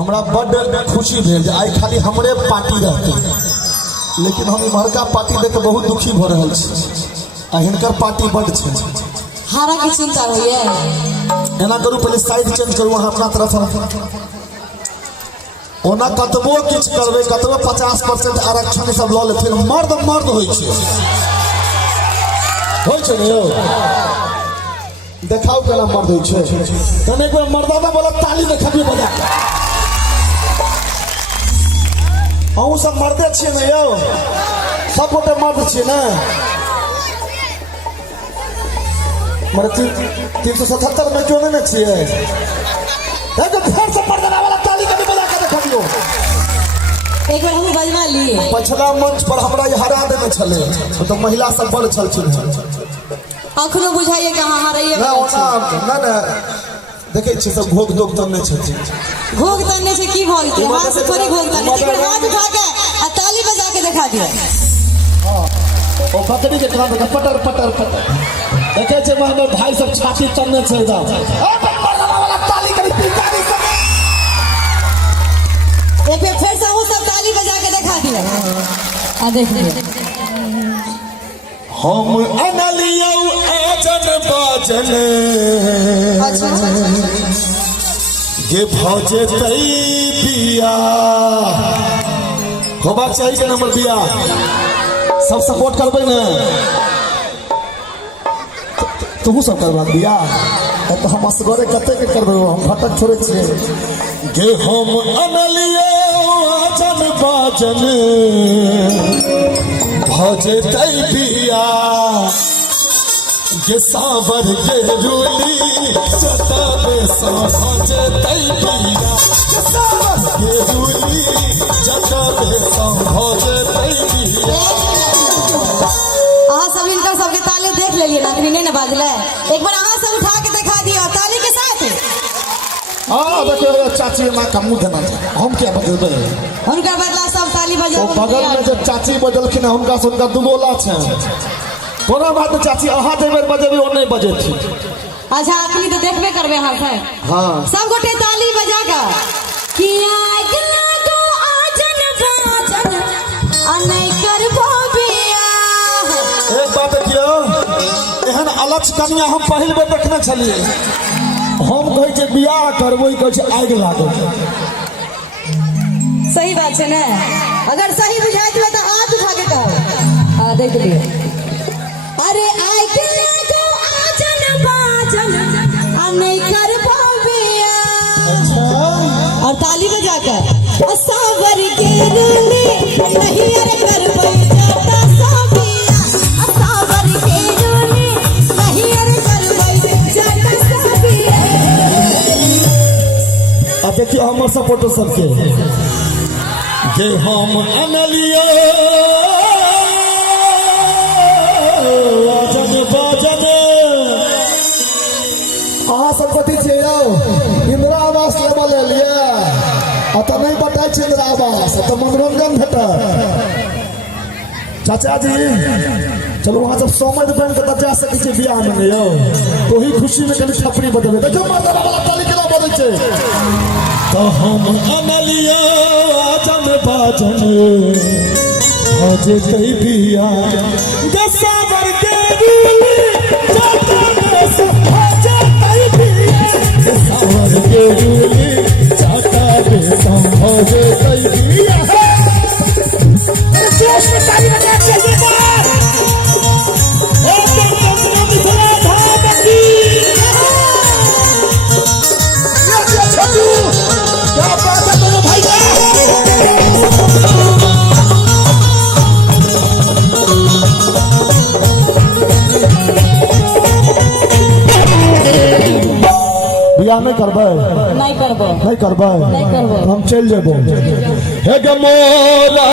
हमरा बड़ खुशी भेल जे आई खाली हमरे पार्टी रहते, लेकिन हम इमहरका पार्टी देख के बहुत दुखी भ रहल छी। आ हिनकर पार्टी बड़ छै। हारा की चिंता होइए। एना करू, पहले साइड चेंज करू अहाँ अपना तरफ। ओना कतबो किछ करबै, कतबो 50% आरक्षण सब लऽ ले, फिर मर्द होइ छै ने यौ। देखाओ केना मर्द होइ छै। तने एक बार मर्दाना वाला ताली देखबिए बजा के। अहूँ सब मर्दे छियै ने यौ, सब गोटे मर्द छियै ने। मरे 377 में क्यों नहीं छियै? फिर से मर्दाना वाला ताली कभी बजा के देखबियो। एक बार हम बजवा ली। पछला मंच पर हमरा ये हरा देने छले, तो महिला सब बड़ छलखिन। अखनो बुझाइए कहाँ हारैए। ना देखे छी सब घोग दोग तन्ने छथिन। घोग तन्ने से की भऽ गेलै? हाथ से थोड़ी घोग तन्ने, एक बार हाथ उठा के आ ताली बजा के दिखा दियो। हां, ओ बकरी के कान के पटर पटर पटर देखे छे हमर भाई सब छाती तन्ने छै एकदम। ए मर्दाना वाला ताली करी पिटारी सब। एक बार फिर से वो सब ताली बजा के दिखा दियो। आ देख लियो। हम अनलियो आजन बाजन गे भौजे तई बिया होबा चाहिए के नंबर बिया। सब सपोर्ट करबै ने, तू सब करबा बिया। तो हम असगरे कते के करबै, हम भटक छोड़े छियै। गे हम अनलियो आजन बाजन भौजे तई बिया गे सावर के रूली जताबे सा भौजे तई बिया गे सावर के रूली जताबे सा भौजे तई बिया। अहाँ सब इनकर सबके ताली देख लेलिए ना, नहीं ना बाजले। एक बार अहाँ सब उठा के दिखा दियो ताली के साथ। देखिए चाची माँ का मुँह देना, हम क्या बदलबे? उनका बदला सब ताली बजा। बगल में जो चाची बदलखिन हुनका से उनका दुगोला छै। कोनो बात नहीं चाची, अहाँ जे बेर बजेबे ओ नहीं बजेथिन। अच्छा अखनी तो देखबे करबे अहाँ से। हां, सब गोटे ताली बजा के किया गना को आजन बाजन आ नहीं करबो बिया। एक बात देखियो, एहन अलक्ष कन्या हम पहिल बेर देखने छलिए। हम कहे छे बियाह करबो, कहे छे आगि लागो। सही बात है ना। अगर सही बुझाई दियो तो हाथ उठा के कहो। हां देख लियो। अरे आगि लागो आजन बाजन आ नहीं करबो बिया। अच्छा, और ताली बजा के सावर के रूली नहीं अरे करबो जाता साबिया। सावर के रूली नहीं अरे करबो जाता साबिया। अब देखिए हमर सपोर्टर सबके जे हम अनलियो आजन बाजन। अहाँ सब कथी छै यौ? इंदिरा आवास लेवल लिया तो नहीं बताए छै इंदिरा आवास, तो मनोरंजन भेटत। चाचा जी चलो वहाँ जब 100 बन के बचा सकै छै बियाह में यौ, तो ही खुशी में कभी छपरी बदले। देखो मर्दाना वाला ताली केना बजै छै। तो हम अनलियो आजन बाजन भौजे तई बिया गे सावर के रूली जताबे सा भौजे तई बिया गे सावर के रूली जताबे सा भौजे तई बिया। जोश में ताली बजा चलिए बाहर। बियाह नहीं करबै? नहीं करबो। नहीं करबै? नहीं करबो। हम चल जेबो। हे गे मोरा